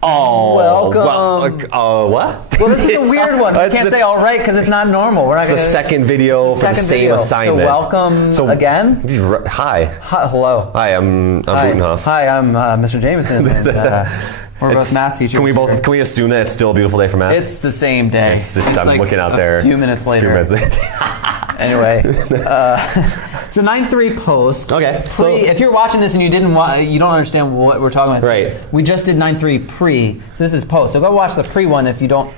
Oh, welcome. What? Well, this is a weird one. I can't say all right because it's not normal. We're not it's the second video for the same assignment. So welcome again. Hi. Hello. Hi, I'm Butenhoff. Hi, I'm Mr. Jameson. And, we're both math teachers. Can we assume that it's still a beautiful day for math? It's the same day. I'm like looking out there. A few minutes later. Anyway, so 9.3 post. Okay. If you're watching this and you don't understand what we're talking about, right? We just did 9.3 pre, so this is post. So go watch the pre one if you don't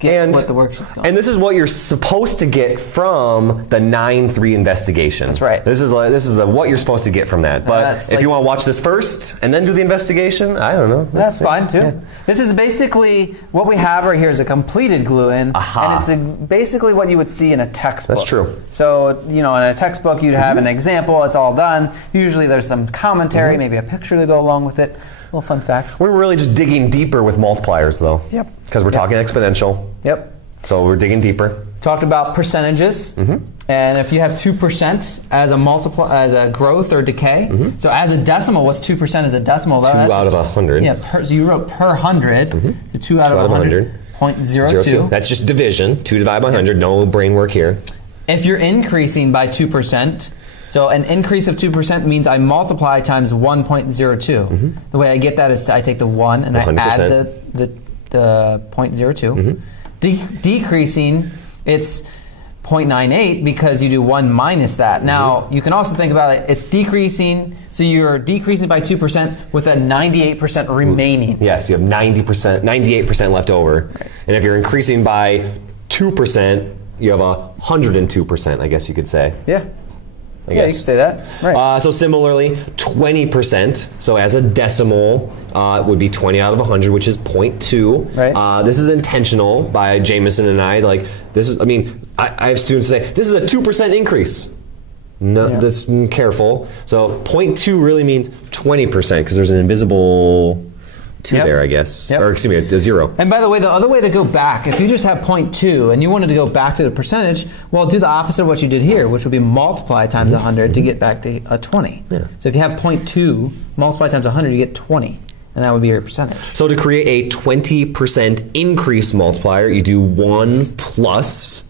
get what the worksheet's going. And this is what you're supposed to get from the 9.3 investigation. That's right. This is what you're supposed to get from that. But if you want to watch this first and then do the investigation, I don't know. That's fine too. Yeah. This is basically what we have right here is a completed glue-in, and it's basically what you would see in a textbook. That's true. So in a textbook you'd have an example. It's all done. Usually there's some commentary, maybe a picture to go along with it. Little fun facts. We're really just digging deeper with multipliers, though. Yep. Because we're talking exponential. Yep. So we're digging deeper. Talked about percentages, and if you have 2% as a growth or decay. So as a decimal, what's 2% as a decimal? 2 out of 100. Yeah. So you wrote per 100. So 2 out of 100. 0.02. That's just division. 2 divided by 100. No brain work here. If you're increasing by 2%. So an increase of 2% means I multiply times 1.02. The way I get that is I take the 1 and 100%. I add the 0.02. Decreasing, it's 0.98 because you do 1 minus that. Now, you can also think about it, it's decreasing, so you're decreasing by 2% with a 98% remaining. Yes, you have 98% left over. Right. And if you're increasing by 2%, you have 102%, I guess you could say. Yeah. I guess. You can say that. Right. So similarly, 20%. So as a decimal, it would be 20 out of 100, which is 0.2. Right. This is intentional by Jameson and I. I have students say, this is a 2% increase. No, careful. So 0.2 really means 20% because there's an invisible 2 there, I guess. Or excuse me, a 0. And by the way, the other way to go back, if you just have 0.2 and you wanted to go back to the percentage, well, do the opposite of what you did here, which would be multiply times 100 to get back to a 20. Yeah. So if you have 0.2, multiply times 100, you get 20. And that would be your percentage. So to create a 20% increase multiplier, you do 1 plus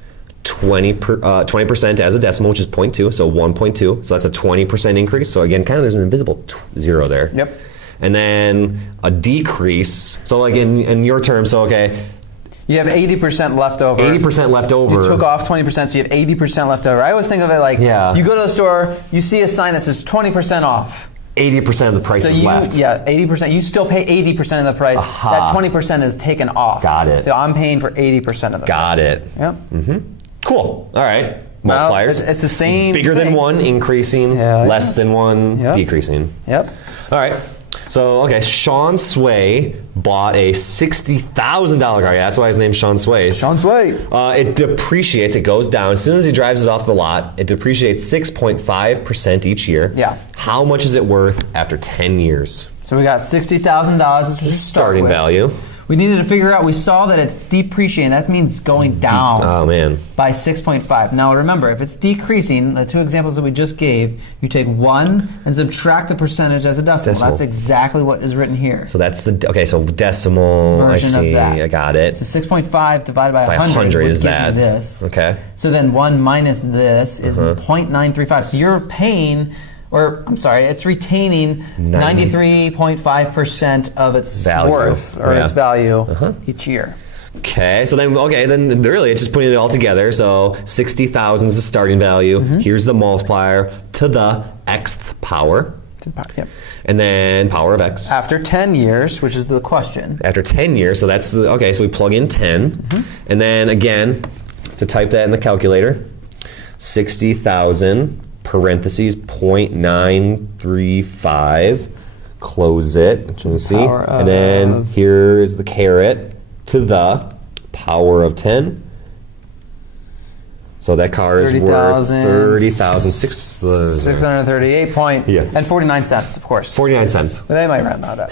20% as a decimal, which is 0.2, so 1.2. So that's a 20% increase. So again, kind of there's an invisible 0 there. Yep. And then a decrease. So like in your terms, so okay. You have 80% left over. 80% left over. You took off 20%, so you have 80% left over. I always think of it like, you go to the store, you see a sign that says 20% off. 80% of the price is left. Yeah, 80%. You still pay 80% of the price. That 20% is taken off. Got it. So I'm paying for 80% of the price. Got it. Yep. Cool. All right. Multipliers. It's the same Bigger than 1, increasing. Less than 1, decreasing. Yep. All right. So, okay, Sean Sway bought a $60,000 car. Yeah, that's why his name's Sean Sway. Sean Sway. It depreciates. It goes down. As soon as he drives it off the lot, it depreciates 6.5% each year. Yeah. How much is it worth after 10 years? So we got $60,000 as the starting value. We needed to figure out, we saw that it's depreciating. That means going down by 6.5. Now remember, if it's decreasing, the 2 examples that we just gave, you take 1 and subtract the percentage as a decimal. That's exactly what is written here. So that's so decimal, version of that. I got it. So 6.5 divided by 100 is would that. give you this. Okay. So then 1 minus this is 0.935. So you're paying, it's retaining 93.5% of its worth or its value each year. Okay, so then really it's just putting it all together. So 60,000 is the starting value. Here's the multiplier to the xth power. And then power of x. After 10 years, which is the question. After 10 years, so that's so we plug in 10. And then again, to type that in the calculator, 60,000 parentheses 0.935, close it, which you see, and then here is the caret to the power of 10. So that car is worth 638 and 49 cents, of course. 49 cents. But they might round that up.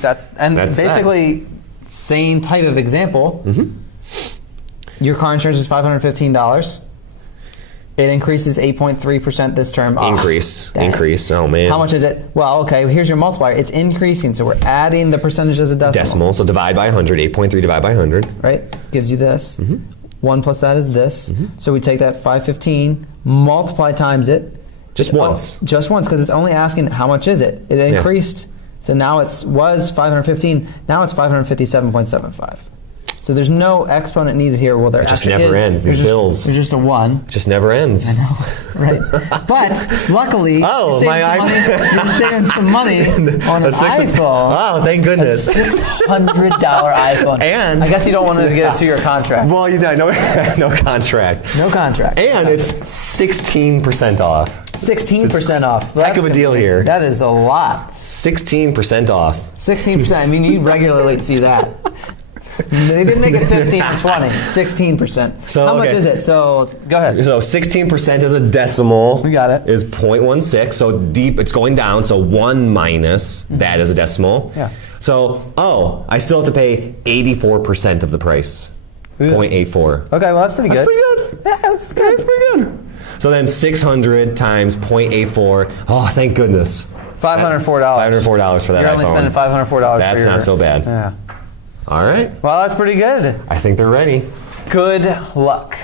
That's basically same type of example. Your car insurance is $515. It increases 8.3% this term. Increase. Dang. Increase. Oh, man. How much is it? Well, okay, here's your multiplier. It's increasing, so we're adding the percentage as a decimal. Decimal, so divide by 100. 8.3 divided by 100. Right? Gives you this. 1 plus that is this. So we take that 515, multiply times it. Just once. Just once, because it's only asking how much is it. It increased. So now it was 515. Now it's 557.75. So there's no exponent needed here. Well, there just actually never ends. These bills. There's just a 1. Just never ends. I know, right? But luckily, you're saving some money on an iPhone. Oh, thank goodness. A $600 iPhone. And I guess you don't want to get a 2-year contract. Well, you don't. No contract. No contract. And it's 16% off. 16% off. Heck of a deal here. That is a lot. 16% off. 16%. I mean, you regularly see that. They didn't make it 15 or 20. 16%. So, how much is it? So go ahead. So 16% as a decimal. We got it. Is 0.16. So deep, it's going down. So 1 minus that as a decimal. Yeah. So I still have to pay 84% of the price. 0.84. Okay, well that's pretty good. That's pretty good. Yeah, that's good. That's pretty good. So then 600 times 0.84. Oh, thank goodness. $504. $504 for that iPhone. You're only spending $504. That's not so bad. Yeah. All right. Well, that's pretty good. I think they're ready. Good luck.